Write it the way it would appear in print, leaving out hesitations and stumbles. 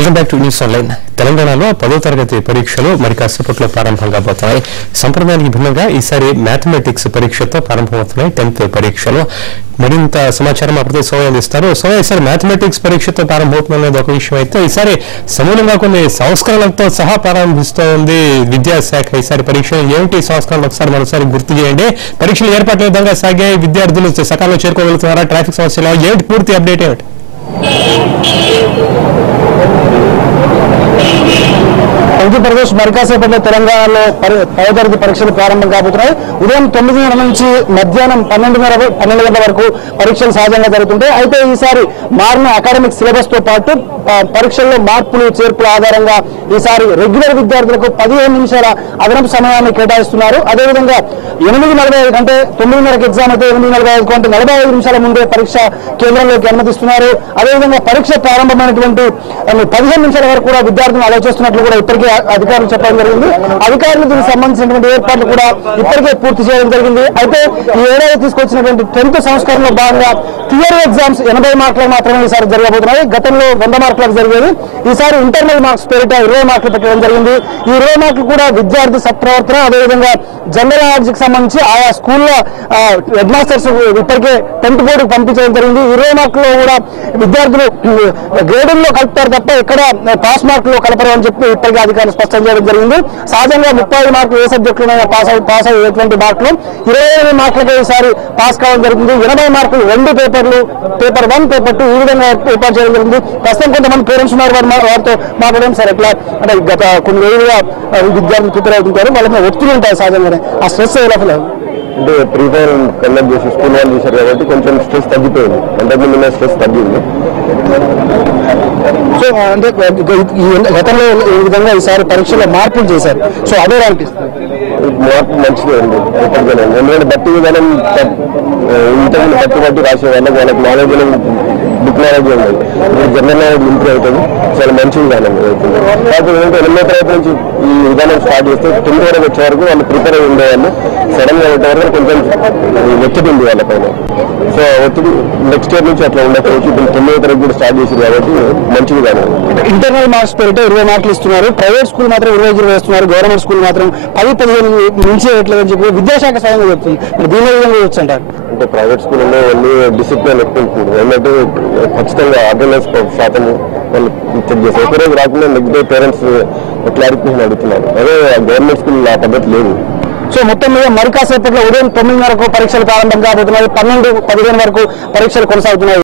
Welcome back to news online. తెలంగాణలో 10వ తరగతి పరీక్షలు మరి కాసేపట్లో ప్రారంభం కాబోతున్నాయి. సంప్రదాయానికి భిన్నంగా ఈసారి మ్యాథమెటిక్స్ పరీక్షతో ప్రారంభమవుతున్నాయి 10th పరీక్షలు. మరింత సమాచారం అప్పటికే సోయ అందిస్తారు. సోయ, ఈసారి మ్యాథమెటిక్స్ పరీక్షతో ప్రారంభమవుతున్నది ఒక విషయం అయితే, ఈసారి సమూలంగా కొన్ని సంస్కరణలతో సహా ప్రారంభిస్తోంది విద్యాశాఖ. ఈసారి పరీక్షలు ఏమిటి సంస్కరణలు ఒకసారి మరోసారి గుర్తు చేయండి. పరీక్షలు ఏర్పాట్ల విధంగా సాగాయి, విద్యార్థులు సకాలంలో చేరుకోగలుగుతున్నారా, ట్రాఫిక్ సమస్యలు ఏమిటి, పూర్తి అప్డేట్ ఏమిటి? ఆంధ్రప్రదేశ్ మరికాసేపట్లో తెలంగాణలో 10వ తరగతి పరీక్షలు ప్రారంభం కాబోతున్నాయి. ఉదయం 9 నుంచి మధ్యాహ్నం 12 గంటల వరకు పరీక్షలు సహజంగా జరుగుతుంటాయి. అయితే ఈసారి మారిన అకాడమిక్ సిలబస్ తో పాటు పరీక్షల్లో మార్పులు చేర్పుల ఆధారంగా ఈసారి రెగ్యులర్ విద్యార్థులకు 15 నిమిషాల అదనపు సమయాన్ని కేటాయిస్తున్నారు. అదేవిధంగా 8:45 అంటే 9:30కి ఎగ్జామ్ అయితే 8:45 అంటే 45 నిమిషాల ముందే పరీక్ష కేంద్రంలోకి అనుమతిస్తున్నారు. అదేవిధంగా పరీక్ష ప్రారంభమైనటువంటి 15 నిమిషాల వరకు కూడా విద్యార్థులను అలౌ చేస్తున్నట్లు కూడా ఇప్పటికే అధికారులు చెప్పడం జరిగింది. అధికారులు దీనికి సంబంధించినటువంటి ఏర్పాట్లు కూడా ఇప్పటికే పూర్తి చేయడం జరిగింది. అయితే ఈ ఏడాది తీసుకొచ్చినటువంటి 10th సంస్కరణలో భాగంగా థియరీ ఎగ్జామ్స్ 80 మార్కులకు మాత్రమే ఈసారి జరగబోతున్నాయి. గతంలో 100 మార్కులకు జరిగేది. ఈసారి ఇంటర్నల్ మార్క్స్ పేరిట 20 మార్కులు పెట్టడం జరిగింది. ఈ 20 మార్కులు కూడా విద్యార్థి సత్ప్రవర్తన, అదేవిధంగా జనరల్ నాలెడ్జ్కి సంబంధించి ఆయా స్కూల్లో హెడ్ మాస్టర్స్ ఇప్పటికే 10th బోర్డుకు పంపించడం జరిగింది. 20 మార్కుల్లో కూడా విద్యార్థులు గ్రేడింగ్ లో కలుపుతారు తప్ప ఎక్కడ పాస్ మార్కులు కలపరు అని చెప్పి ఇప్పటికే అధికారులు స్పష్టం చేయడం జరిగింది. సహజంగా 35 మార్కులు ఏ సబ్జెక్టులో పాస్ అయ్యేటువంటి మార్కులు 28 మార్కులకే ఈసారి పాస్ కావడం జరుగుతుంది. 80 మార్కులు 2 పేపర్లు, పేపర్ 1, పేపర్ 2 ఈ విధంగా ఏర్పాటు చేయడం జరిగింది. ప్రస్తుతం కొంతమంది పేరెంట్స్ ఉన్నారు, వారితో మాట్లాడడం సార్ ఎట్లా అంటే గత కొన్ని రోజులుగా విద్యార్థులు ప్రిపేర్ అవుతుంటారు, వాళ్ళ మీద ఒత్తిడి ఉంటాయి సహజంగానే, ఆ స్ట్రెస్ ఎలా ఫీల్ అవుతుంది? అంటే ప్రిపేర్ కండక్ట్ చేసి స్కూల్ వాళ్ళు చేశారు కాబట్టి కొంచెం స్ట్రెస్ తగ్గిపోయింది, అంతకుముందు స్ట్రెస్ తగ్గింది. సో అంటే గతంలో ఈ విధంగా ఈసారి పరీక్షలో మార్పులు చేశారు, సో అదే అనిపిస్తుంది. మార్పు మంచిదే ఉంది ఎప్పటికైనా, ఎందుకంటే బట్టి విధానం ఇంటర్వ్యూ బట్టి రాసే వాళ్ళకి నాలెడ్జ్ బుక్ నాలెడ్జ్ ఉంది, జనరల్ నాలెడ్జ్ ఇంప్రూవ్ అవుతుంది, చాలా మంచి విధానం అవుతుంది. కాకపోతే ఏంటంటే 8వ తరగతి నుంచి ఈ విధానం స్టార్ట్ చేస్తే 10th వరకు వచ్చే వరకు వాళ్ళు ప్రిపేర్ అయి ఉండేవాళ్ళు. సడన్ గా వచ్చే వరకు కొంచెం ఒత్తిడి ఉంది వాళ్ళపైన. సో ఒత్తిడి నెక్స్ట్ ఇయర్ నుంచి అట్లా ఉండకపోవచ్చు. ఇప్పుడు 9వ తరగతి కూడా స్టార్ట్ చేసింది కాబట్టి మంచి విధానం. ఇంటర్నల్ మార్క్స్ పేరిట 20 మార్కులు ఇస్తున్నారు. ప్రైవేట్ స్కూల్ మాత్రం 20 ఇస్తున్నారు. గవర్నమెంట్ స్కూల్ మాత్రం 10-15 నుంచి వేయట్లేదని చెప్పి విద్యాశాఖ స్వయంగా చెప్తుంది. దీని విధంగా వచ్చంటారు. అంటే ప్రైవేట్ స్కూల్లో అన్ని డిసిప్లిన్ ఎక్కువ ఉంటుంది. ఏంటంటే ఖచ్చితంగా అటెండెన్స్ శాతం వాళ్ళు చెక్ చేస్తారు. ఒకరోజు రాకుండా నెక్స్ట్ డే పేరెంట్స్ క్లారిఫికేషన్ అడుగుతున్నారు. అదే గవర్నమెంట్ స్కూల్ ఆ పద్ధతి లేదు. సో మొత్తం మీద మరి కాసేపట్లో ఉదయం 9 వరకు పరీక్షలు ప్రారంభం కాబోతున్నాయి. 12-15 వరకు పరీక్షలు కొనసాగుతున్నాయి.